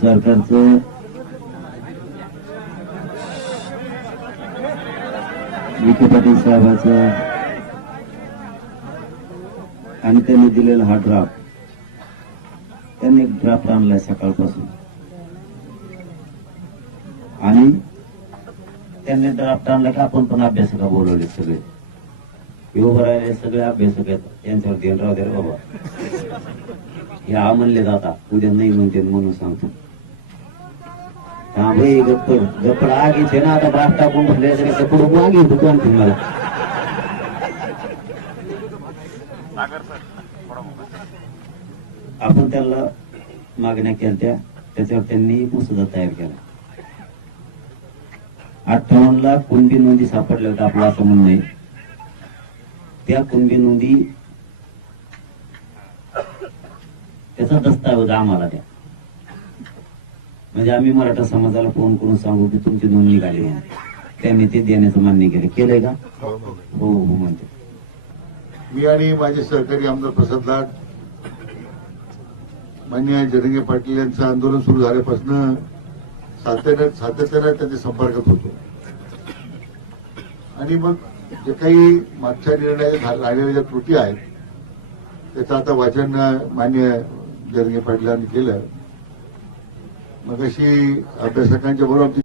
सरकारचं विखे पाटील साहेबांचं आणि त्यांनी दिलेला हा ड्राफ्ट, त्यांनी ड्राफ्ट आणलाय सकाळपासून आणि त्यांनी ड्राफ्ट आणला का आपण पण अभ्यासका बोलवले सगळे उभं राहिले सगळे अभ्यासक आहेत त्यांच्यावर ध्यान राहू दे रे बाबा. हे हा म्हणले जाता उद्या नाही म्हणते म्हणून सांगतो. हा भाई गप्पड आगीचे ना आता ड्राफ्ट टाकून बसले गप्पड मागे दुकान तुम्हाला आपण त्याला मागण्या केल्या त्याच्यावर त्यांनी मसुदा तयार केला. 58 लाख कुणबी नोंदी सापडल्या होत्या आपलं असं म्हणणं आहे. त्या कुणबी नोंदी त्याचा दस्तावेज आम्हाला द्या, म्हणजे आम्ही मराठा समाजाला फोन करून सांगू की तुमची नोंद निघाली म्हणून. त्यांनी ते देण्याचं मान्य केलं. केलंय का? हो हो म्हणते. मी आणि माझे सहकारी आमदार प्रसाद लाड मान्य जरंगे पाटील यांचं आंदोलन सुरू झाल्यापासून सातत्याने त्यांच्या संपर्कात होतो आणि मग जे काही मागच्या निर्णयात राहिलेल्या ज्या त्रुटी आहेत त्याचं आता वाचन मान्य जरंगे पाटलांनी केलं. मग अशी अभ्यासकांच्या बरोबर